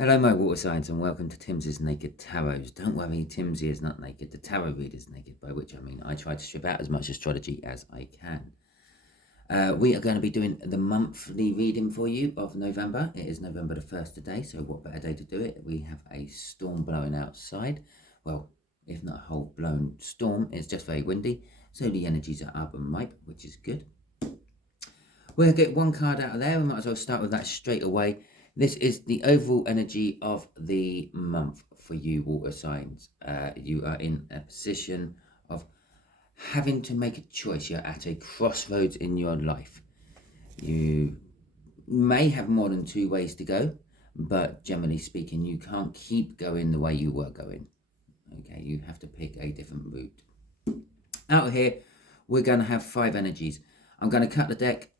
Hello, my water signs, and welcome to Timsy's Naked Tarot. Don't worry, Timsy is not naked. The tarot reader is naked, by which I mean I try to strip out as much astrology as I can. We are going to be doing the monthly reading for you of November. It is November the 1st today, so what better day to do it? We have a storm blowing outside. Well, if not a whole blown storm, it's just very windy, so the energies are up and ripe, which is good. We'll get one card out of there. We might as well start with that straight away. This is the overall energy of the month for you, water signs. You are in a position of having to make a choice. You're at a crossroads in your life. You may have more than two ways to go, but generally speaking, you can't keep going the way you were going. Okay, you have to pick a different route. Out here, we're going to have 5 energies. I'm going to cut the deck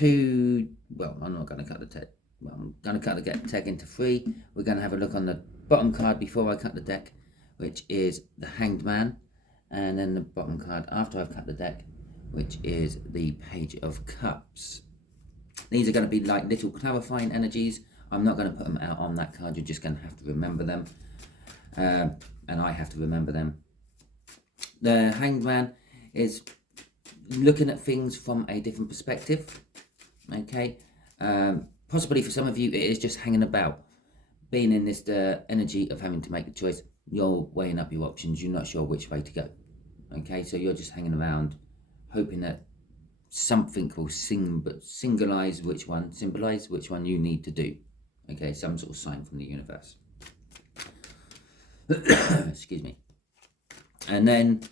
I'm not going to cut the deck. Well, I'm going to cut the deck into 3. We're going to have a look on the bottom card before I cut the deck, which is the Hanged Man, and then the bottom card after I've cut the deck, which is the Page of Cups. These are going to be like little clarifying energies. I'm not going to put them out on that card. You're just going to have to remember them, and I have to remember them. The Hanged Man is looking at things from a different perspective. Okay. Possibly for some of you, it is just hanging about, being in this energy of having to make a choice. You're weighing up your options. You're not sure which way to go. Okay, so you're just hanging around, hoping that something will symbolize which one you need to do. Okay, some sort of sign from the universe. Excuse me. And then,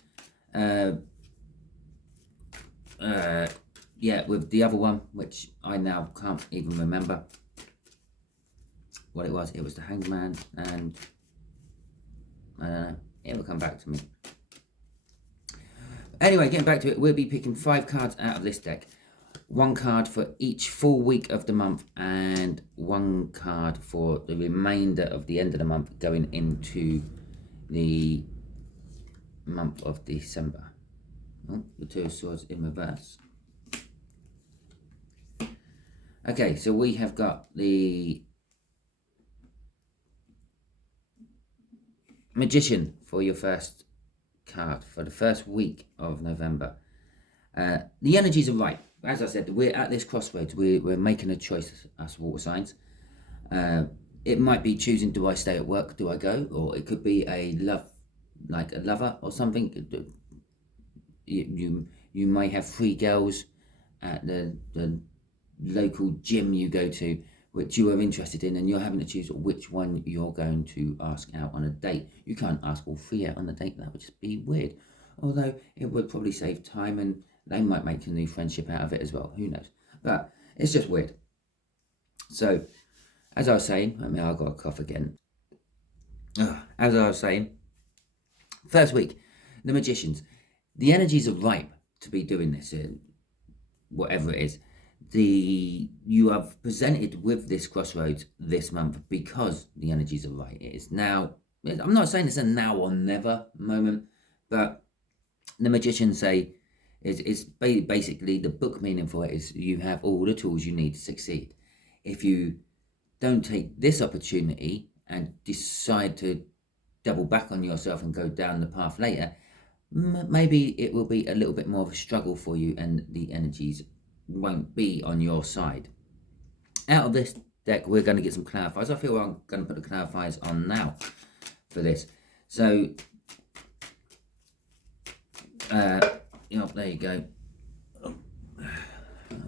with the other one, which I now can't even remember what it was. It was the Hanged Man, and I don't know. It will come back to me. Anyway, getting back to it, we'll be picking 5 cards out of this deck. 1 card for each full week of the month, and 1 card for the remainder of the end of the month going into the month of December. Oh, the 2 of Swords in reverse. Okay, so we have got the Magician for your first card for the first week of November. The energies are right. As I said, we're at this crossroads. We're making a choice, us water signs. It might be choosing, do I stay at work, do I go? Or it could be a lover or something. You may have 3 girls at the local gym you go to, which you are interested in, and you're having to choose which one you're going to ask out on a date. You can't ask all 3 out on a date. That would just be weird. Although it would probably save time, and they might make a new friendship out of it as well. Who knows? But it's just weird. So, as I was saying, I've got a cough again. As I was saying, first week, the Magicians. The energies are ripe to be doing this, whatever it is. You are presented with this crossroads this month because the energies are right. It is now. I'm not saying it's a now or never moment, but the Magicians say it's basically the book meaning for it is you have all the tools you need to succeed. If you don't take this opportunity and decide to double back on yourself and go down the path later, maybe it will be a little bit more of a struggle for you, and the energies won't be on your side. Out of this deck, we're going to get some clarifiers. I feel I'm going to put the clarifiers on now for this. So, there you go.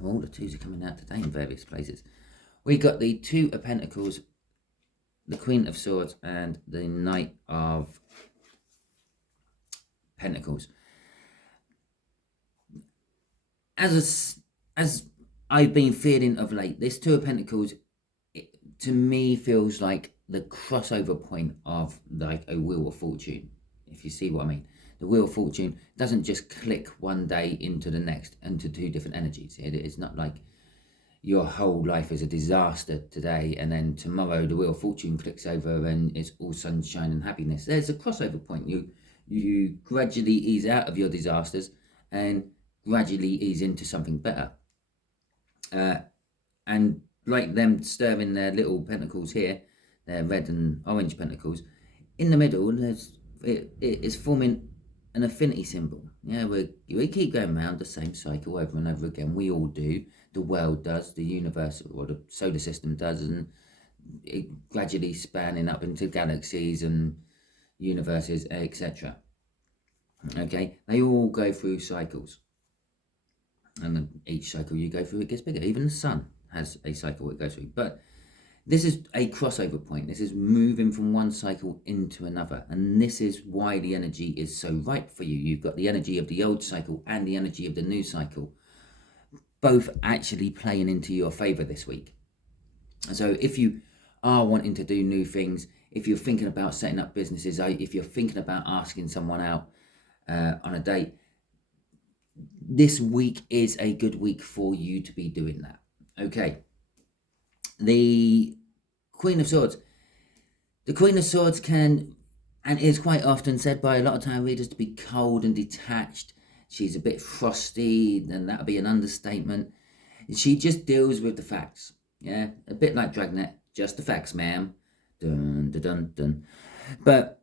All the 2s are coming out today in various places. We got the 2 of Pentacles, the Queen of Swords, and the Knight of Pentacles. As I've been feeling of late, this 2 of Pentacles, to me, feels like the crossover point of like a Wheel of Fortune, if you see what I mean. The Wheel of Fortune doesn't just click one day into the next, into 2 different energies. It's not like your whole life is a disaster today, and then tomorrow the Wheel of Fortune clicks over and it's all sunshine and happiness. There's a crossover point. You gradually ease out of your disasters and gradually ease into something better. And like them stirring their little pentacles here, They're red and orange pentacles. In the middle, it is forming an affinity symbol. Yeah, we keep going around the same cycle over and over again. We all do. The world does. The universe or the solar system does, and it gradually spanning up into galaxies and universes, etc. Okay, they all go through cycles, and each cycle you go through, it gets bigger. Even the sun has a cycle it goes through, but this is a crossover point. This is moving from one cycle into another. And this is why the energy is so right for you. You've got the energy of the old cycle and the energy of the new cycle, both actually playing into your favor this week. So if you are wanting to do new things, if you're thinking about setting up businesses, if you're thinking about asking someone out on a date, this week is a good week for you to be doing that. Okay. The Queen of Swords. The Queen of Swords can, and is quite often said by a lot of tarot readers, to be cold and detached. She's a bit frosty, and that would be an understatement. She just deals with the facts. Yeah, a bit like Dragnet, just the facts, ma'am. Dun, dun, dun, dun. But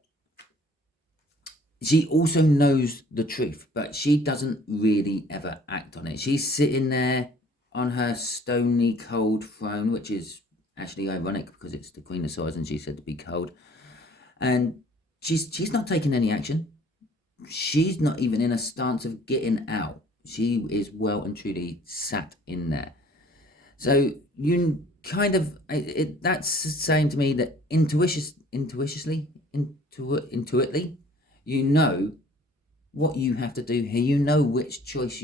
she also knows the truth, but she doesn't really ever act on it. She's sitting there on her stony cold throne, which is actually ironic because it's the Queen of Swords and she's said to be cold. And she's not taking any action. She's not even in a stance of getting out. She is well and truly sat in there. So you kind of, that's saying to me that intuitively, you know what you have to do here. You know which choice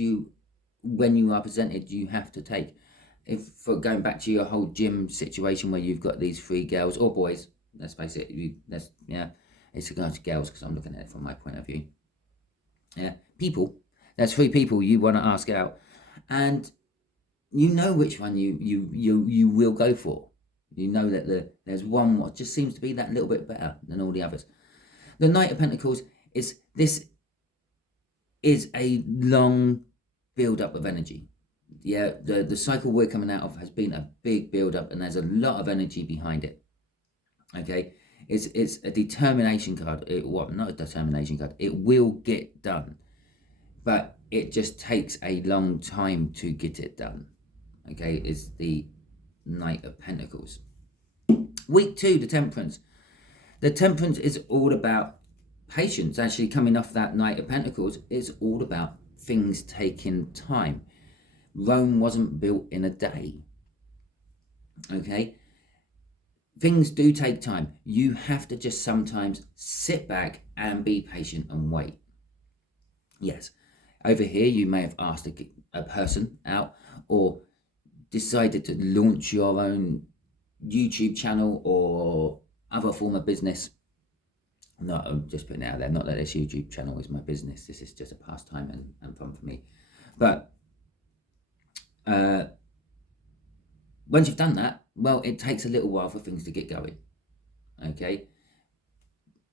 when you are presented, you have to take. If for going back to your whole gym situation where you've got these 3 girls or boys, let's face it, it's going to girls because I'm looking at it from my point of view. Yeah, people. There's 3 people you want to ask out, and you know which one you will go for. You know that there's one what just seems to be that little bit better than all the others. The Knight of Pentacles is a long build up of energy. Yeah, the cycle we're coming out of has been a big build up, and there's a lot of energy behind it. Okay, it's a determination card. Not a determination card. It will get done, but it just takes a long time to get it done. Okay, it's the Knight of Pentacles. Week 2, the Temperance. The Temperance is all about patience. Actually, coming off that Knight of Pentacles, it's all about things taking time. Rome wasn't built in a day. Okay? Things do take time. You have to just sometimes sit back and be patient and wait. Yes. Over here, you may have asked a person out or decided to launch your own YouTube channel or other form of business. No, I'm just putting it out there. Not that this YouTube channel is my business. This is just a pastime and fun for me. But once you've done that, well, it takes a little while for things to get going. Okay,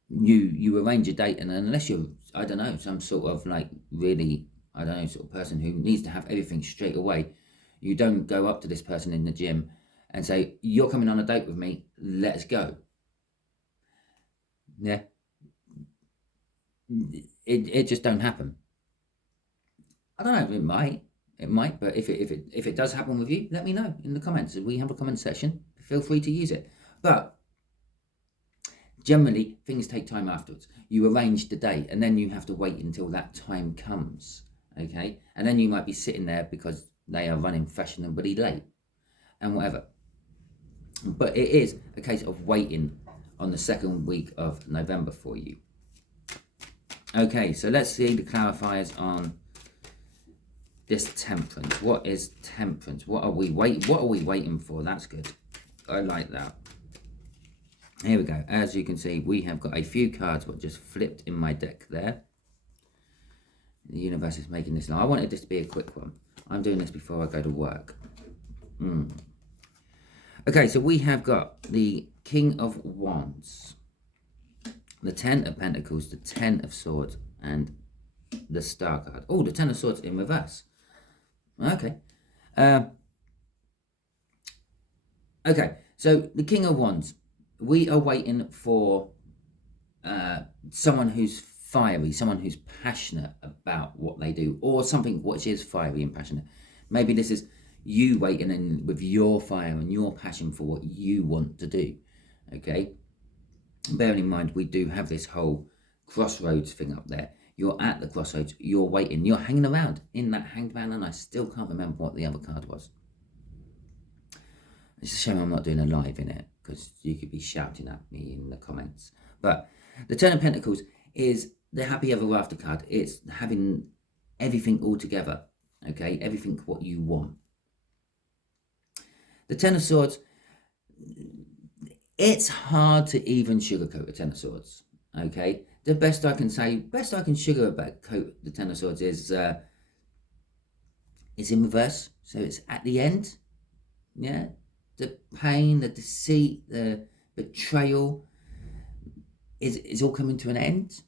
you arrange a date, and unless you're, I don't know, some sort of like really, I don't know, sort of person who needs to have everything straight away, you don't go up to this person in the gym and say, "You're coming on a date with me. Let's go." Yeah, it just don't happen. I don't know. It might, but if it does happen with you, let me know in the comments. We have a comment section. Feel free to use it. But generally, things take time afterwards. You arrange the date, and then you have to wait until that time comes. Okay, and then you might be sitting there because they are running fashionably late, and whatever. But it is a case of waiting on the 2nd week of November for you. Okay, so let's see the clarifiers on this Temperance. What is Temperance? What are we waiting for? That's good. I like that. Here we go. As you can see, we have got a few cards what just flipped in my deck there. The universe is making this long. I wanted this to be a quick one. I'm doing this before I go to work. Okay, so we have got the King of Wands, the 10 of Pentacles, the 10 of Swords, and the Star card. Oh, the 10 of Swords in reverse. Okay. Okay, so the King of Wands. we are waiting for someone who's fiery, someone who's passionate about what they do, or something which is fiery and passionate. Maybe this is you waiting in with your fire and your passion for what you want to do. Okay, bearing in mind we do have this whole crossroads thing up there. You're at the crossroads, you're waiting, you're hanging around in that hanged man, and I still can't remember what the other card was. It's a shame I'm not doing a live in it, because you could be shouting at me in the comments. But the Ten of Pentacles is the happy ever after card. It's having everything all together, okay? Everything what you want. The Ten of Swords, it's hard to even sugarcoat the Ten of Swords, okay? The best I can say, best I can sugarcoat the Ten of Swords is it's in reverse. So it's at the end, yeah? The pain, the deceit, the betrayal is all coming to an end,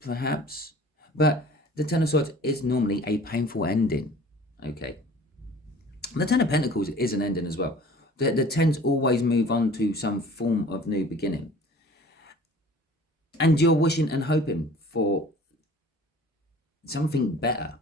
perhaps. But the Ten of Swords is normally a painful ending, okay? The Ten of Pentacles is an ending as well. The Tens always move on to some form of new beginning. And you're wishing and hoping for something better,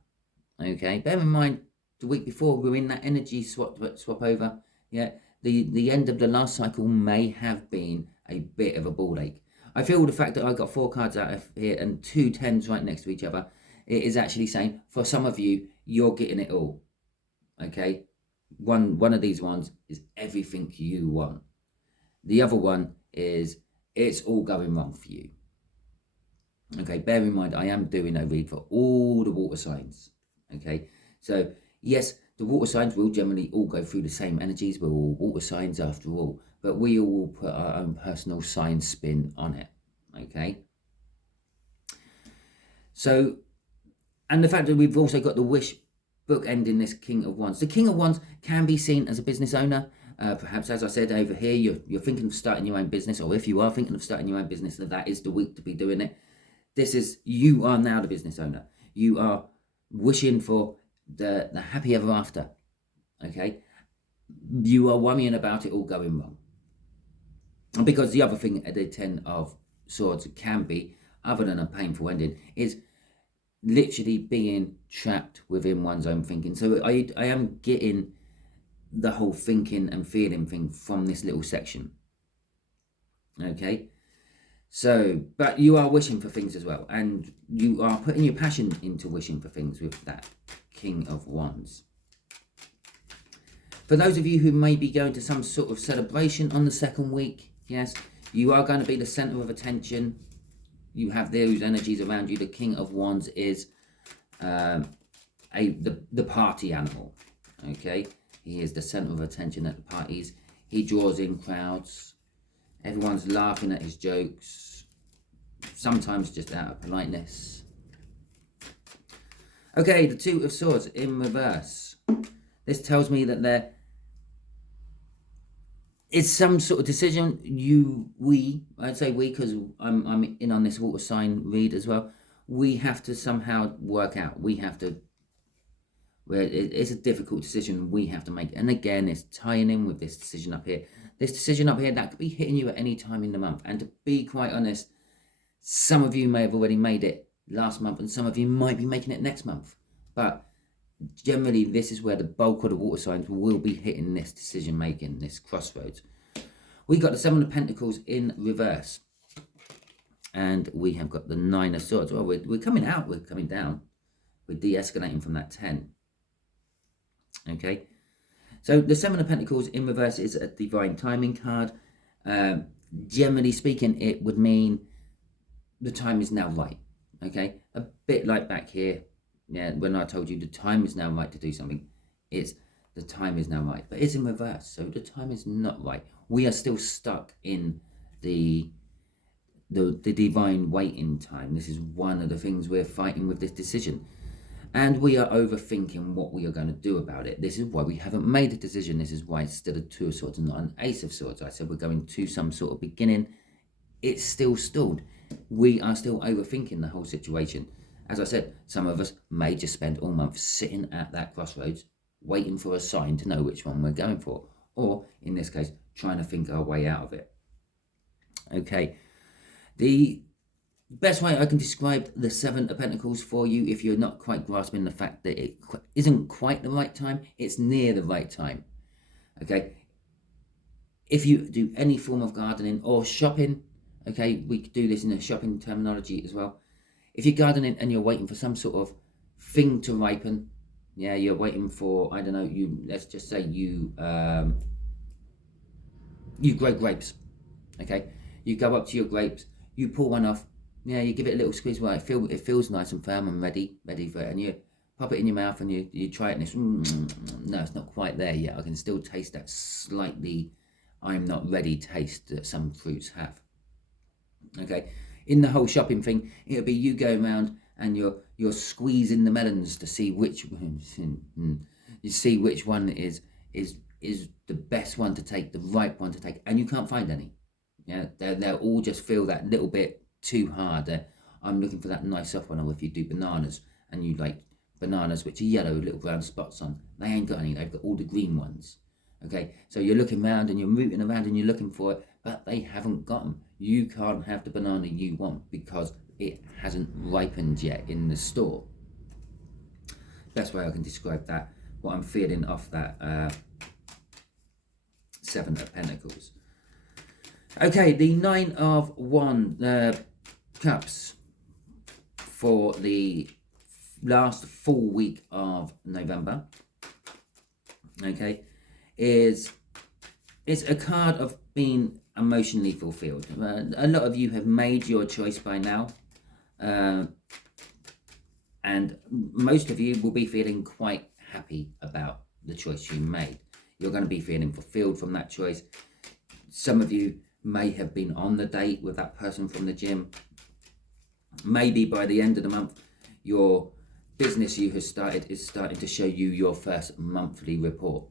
okay? Bear in mind, the week before, we were in that energy swap over, yeah? The end of the last cycle may have been a bit of a ball ache. I feel the fact that I got 4 cards out of here and 2 10s right next to each other, it is actually saying, for some of you, you're getting it all, okay? One of these ones is everything you want. The other one is it's all going wrong for you. Okay, bear in mind, I am doing a read for all the water signs, okay? So, yes, the water signs will generally all go through the same energies. We're all water signs after all, but we all will put our own personal sign spin on it, okay? So, and the fact that we've also got the wish book ending this King of Wands. The King of Wands can be seen as a business owner. Perhaps, as I said over here, you're thinking of starting your own business, or if you are thinking of starting your own business, that is the week to be doing it. This is, you are now the business owner. You are wishing for the happy ever after, okay? You are worrying about it all going wrong. Because the other thing the Ten of Swords can be, other than a painful ending, is literally being trapped within one's own thinking. So I am getting the whole thinking and feeling thing from this little section, okay? So, but you are wishing for things as well, and you are putting your passion into wishing for things with that King of Wands. For those of you who may be going to some sort of celebration on the second week, yes, you are going to be the center of attention. You have those energies around you. The King of Wands is the party animal, okay? He is the center of attention at the parties. He draws in crowds. Everyone's laughing at his jokes, sometimes just out of politeness. Okay, the Two of Swords in reverse. This tells me that there is some sort of decision I'd say we, because I'm in on this water sign read as well. We have to somehow work out. It's a difficult decision we have to make. And again, it's tying in with this decision up here. This decision up here, that could be hitting you at any time in the month. And to be quite honest, some of you may have already made it last month, and some of you might be making it next month. But generally, this is where the bulk of the water signs will be hitting this decision making, this crossroads. We got the Seven of Pentacles in reverse. And we have got the Nine of Swords. Well, we're coming out, we're coming down. We're de-escalating from that 10. Okay. So the Seven of Pentacles in reverse is a divine timing card. Generally speaking, it would mean the time is now right. Okay, a bit like back here, yeah, when I told you the time is now right to do something. It's the time is now right, but it's in reverse, so the time is not right. We are still stuck in the divine waiting time. This is one of the things we're fighting with this decision. And we are overthinking what we are going to do about it. This is why we haven't made a decision. This is why it's still a Two of Swords and not an Ace of Swords. I said we're going to some sort of beginning. It's still stalled. We are still overthinking the whole situation. As I said, some of us may just spend all month sitting at that crossroads, waiting for a sign to know which one we're going for. Or, in this case, trying to think our way out of it. Okay, the best way I can describe the Seven of Pentacles for you, if you're not quite grasping the fact that it isn't quite the right time, it's near the right time. Okay, if you do any form of gardening or shopping, okay, we could do this in a shopping terminology as well. If you're gardening and you're waiting for some sort of thing to ripen, yeah, you're waiting for, I don't know, let's just say you grow grapes, okay, you go up to your grapes, you pull one off, yeah, you give it a little squeeze, well, it feels nice and firm and ready for it, and you pop it in your mouth and you try it, and it's no, it's not quite there yet. I can still taste that slightly I'm not ready taste that some fruits have. Okay, in the whole shopping thing, it'll be you going around and you're squeezing the melons to see which one is the best one to take, the right one to take, and you can't find any. Yeah, they'll all just feel that little bit too hard. I'm looking for that nice soft one. Or if you do bananas and you like bananas which are yellow with little brown spots on, they ain't got any. They've got all the green ones. Okay, so you're looking around and you're rooting around and you're looking for it, but they haven't got them. You can't have the banana you want because it hasn't ripened yet in the store. Best way I can describe that, what I'm feeling off that Seven of Pentacles. Okay, the Nine of Cups for the last full week of November. Okay, it's a card of being emotionally fulfilled. A lot of you have made your choice by now, and most of you will be feeling quite happy about the choice you made. You're going to be feeling fulfilled from that choice. Some of you may have been on the date with that person from the gym. Maybe by the end of the month, your business you have started is starting to show you your first monthly report.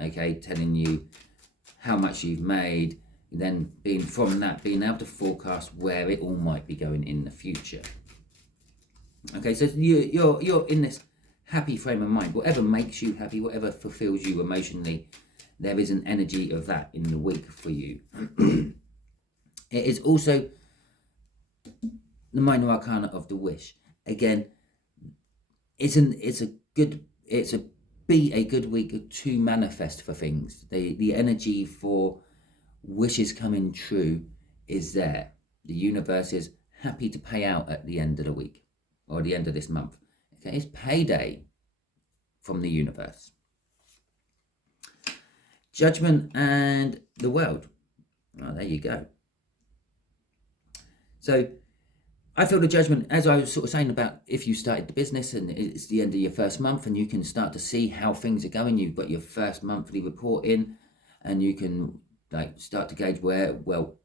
Okay, telling you how much you've made, then being able to forecast where it all might be going in the future. Okay, so you're in this happy frame of mind. Whatever makes you happy, whatever fulfills you emotionally, there is an energy of that in the week for you. It is also the minor arcana of the wish. Again, it's a good week to manifest for things. The energy for wishes coming true is there. The universe is happy to pay out at the end of the week or the end of this month. Okay, it's payday from the universe. Judgment and the World. Oh, there you go. So I feel the Judgment, as I was sort of saying about if you started the business and it's the end of your first month and you can start to see how things are going, you've got your first monthly report in and you can like start to gauge where, well,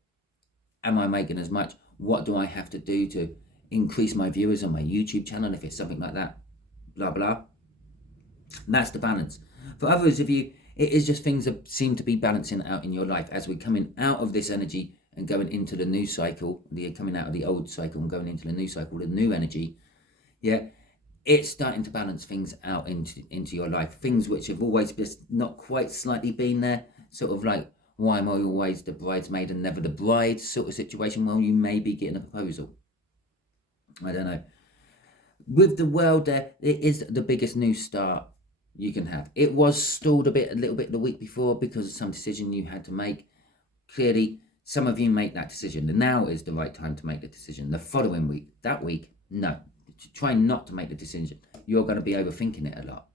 am I making as much? What do I have to do to increase my viewers on my YouTube channel if it's something like that? Blah, blah. And that's the balance. For others of you, it is just things that seem to be balancing out in your life as we're coming out of this energy and going into the new cycle, coming out of the old cycle and going into the new cycle, the new energy. Yeah, it's starting to balance things out into your life. Things which have always just not quite slightly been there, sort of like, why am I always the bridesmaid and never the bride sort of situation? Well, you may be getting a proposal. I don't know. With the World there, it is the biggest new start you can have. It was stalled a little bit the week before because of some decision you had to make. Clearly, some of you make that decision. Now is the right time to make the decision. The following week, that week, no. Try not to make the decision. You're going to be overthinking it a lot.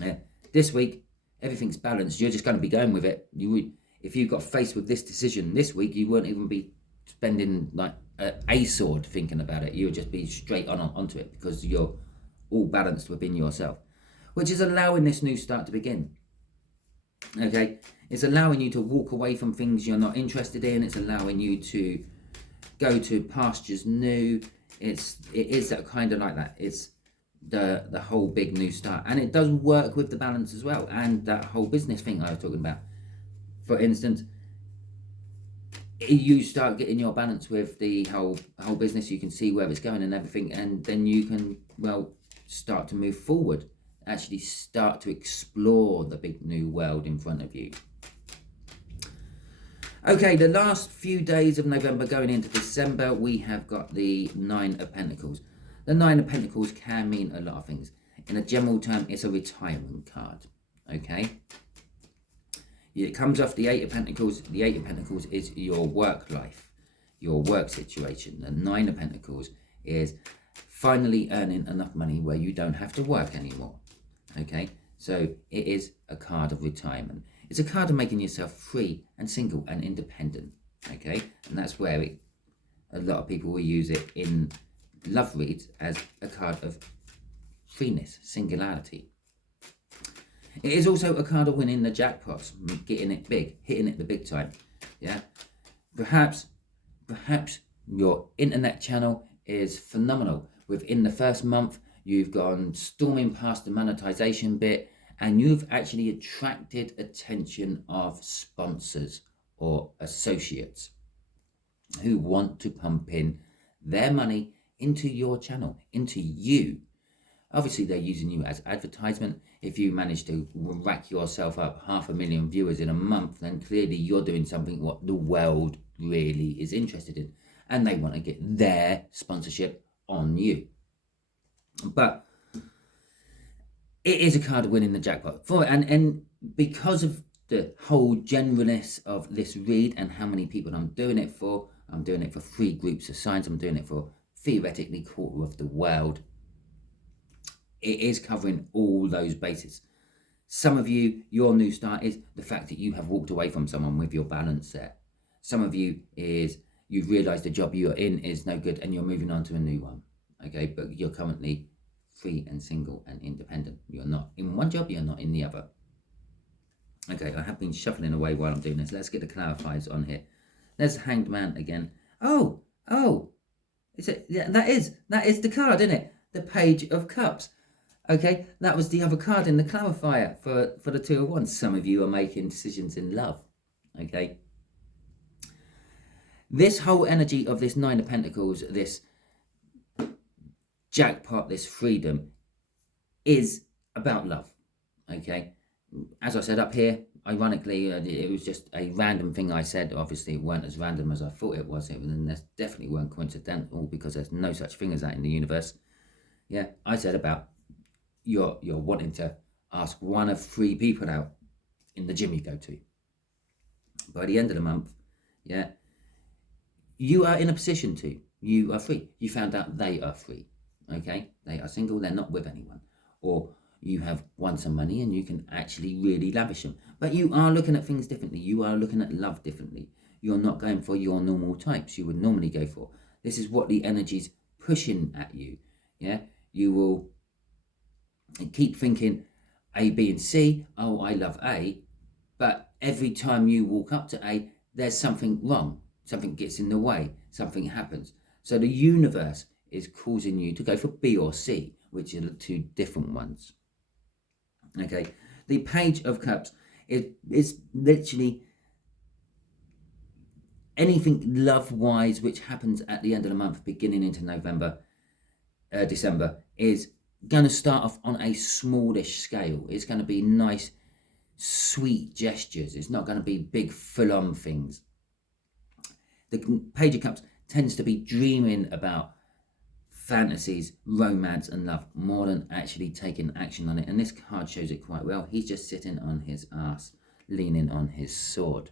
Yeah. This week, everything's balanced. You're just going to be going with it. If you got faced with this decision this week, you won't even be spending like a sword thinking about it. You'll just be straight onto it because you're all balanced within yourself, which is allowing this new start to begin. Okay, it's allowing you to walk away from things you're not interested in. It's allowing you to go to pastures new. It is that kind of like that. It's the whole big new start, and it does work with the balance as well, and that whole business thing I was talking about. For instance, you start getting your balance with the whole business. You can see where it's going and everything, and then you can start to move forward. Actually start to explore the big new world in front of you. Okay, the last few days of November going into December, we have got the Nine of Pentacles. The Nine of Pentacles can mean a lot of things. In a general term, it's a retirement card, okay? It comes off the Eight of Pentacles. The Eight of Pentacles is your work life, your work situation. The Nine of Pentacles is finally earning enough money where you don't have to work anymore, okay? So it is a card of retirement. It's a card of making yourself free and single and independent, okay? And that's where a lot of people will use it in love reads as a card of freeness, singularity. It is also a card of winning the jackpots, getting it big, hitting it the big time, yeah? Perhaps your internet channel is phenomenal. Within the first month, you've gone storming past the monetization bit, and you've actually attracted attention of sponsors or associates who want to pump in their money into your channel, into you. Obviously, they're using you as advertisement. If you manage to rack yourself up 500,000 viewers in a month, then clearly you're doing something what the world really is interested in, and they want to get their sponsorship on you. But it is a card of winning the jackpot for it, and because of the whole generalness of this read and how many people I'm doing it for 3 groups of signs. I'm doing it for theoretically quarter of the world. It is covering all those bases. Some of you, your new start is the fact that you have walked away from someone with your balance there. Some of you is you've realized the job you're in is no good and you're moving on to a new one. Okay, but you're currently free and single and independent. You're not in one job, you're not in the other. Okay, I have been shuffling away while I'm doing this. Let's get the clarifiers on here. There's the Hanged Man again. Oh, is it? Yeah, that is the card, isn't it? The Page of Cups. Okay, that was the other card in the clarifier for the Two of Wands. Some of you are making decisions in love. Okay. This whole energy of this Nine of Pentacles, this jackpot, this freedom, is about love. Okay. As I said up here, ironically, it was just a random thing I said. Obviously, it weren't as random as I thought it was. And that definitely weren't coincidental, because there's no such thing as that in the universe. Yeah, I said about you're wanting to ask one of 3 people out in the gym you go to. By the end of the month, yeah, you are in a position to. You are free. You found out they are free. Okay, they are single. They're not with anyone, or you have won some money and you can actually really lavish them. But you are looking at things differently. You are looking at love differently. You're not going for your normal types you would normally go for. This is what the energy's pushing at you. Yeah, you will keep thinking A, B, and C. Oh, I love A. But every time you walk up to A, there's something wrong. Something gets in the way. Something happens. So the universe is causing you to go for B or C, which are the 2 different ones. Okay, the Page of Cups is literally anything love-wise which happens at the end of the month, beginning into December, is going to start off on a smallish scale. It's going to be nice, sweet gestures. It's not going to be big, full-on things. The Page of Cups tends to be dreaming about fantasies, romance and love more than actually taking action on it, and this card shows it quite well. He's just sitting on his ass, leaning on his sword.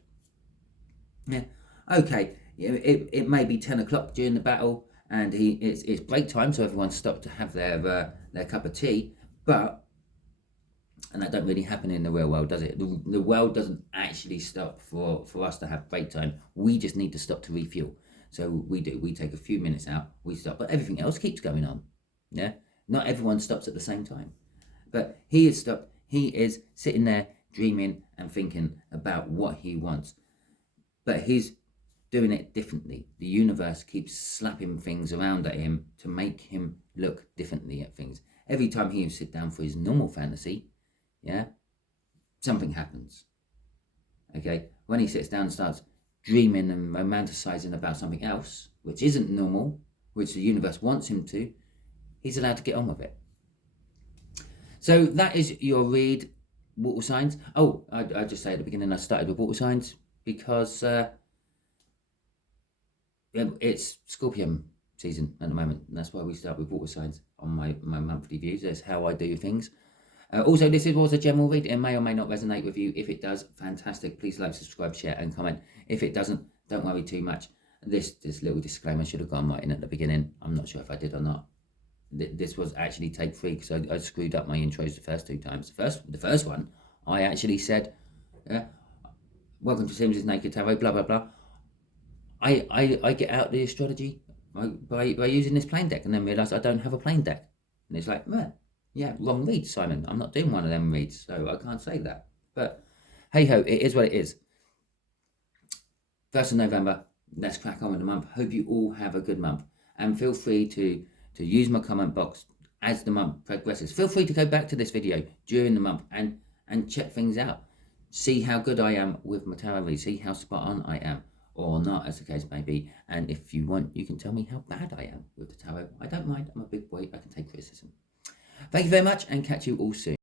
Yeah, okay, it may be 10 o'clock during the battle and it's break time, so everyone's stopped to have their cup of tea, and that don't really happen in the real world, does it? The world doesn't actually stop for us to have break time. We just need to stop to refuel. So we take a few minutes out, we stop, but everything else keeps going on. Yeah, not everyone stops at the same time, but he is stopped. He is sitting there dreaming and thinking about what he wants, but he's doing it differently. The universe keeps slapping things around at him to make him look differently at things. Every time he sits down for his normal fantasy, yeah, something happens. Okay, when he sits down and starts dreaming and romanticizing about something else, which isn't normal, which the universe wants him to, he's allowed to get on with it. So that is your read, water signs. Oh, I just say at the beginning I started with water signs because it's Scorpio season at the moment, and that's why we start with water signs on my monthly views. That's how I do things. Also, this was a general read. It may or may not resonate with you. If it does, fantastic. Please like, subscribe, share, and comment. If it doesn't, don't worry too much. This little disclaimer should have gone right in at the beginning. I'm not sure if I did or not. This was actually take 3 because I screwed up my intros the first 2 times. The first one, I actually said, welcome to Timsy Naked Tarot, blah, blah, blah. I get out the astrology by using this plain deck, and then realise I don't have a plain deck. And it's like, yeah, wrong read, Simon. I'm not doing one of them reads, so I can't say that. But hey-ho, it is what it is. 1st of November, let's crack on with the month. Hope you all have a good month. And feel free to use my comment box as the month progresses. Feel free to go back to this video during the month and check things out. See how good I am with my tarot read. See how spot on I am, or not, as the case may be. And if you want, you can tell me how bad I am with the tarot. I don't mind. I'm a big boy. I can take criticism. Thank you very much, and catch you all soon.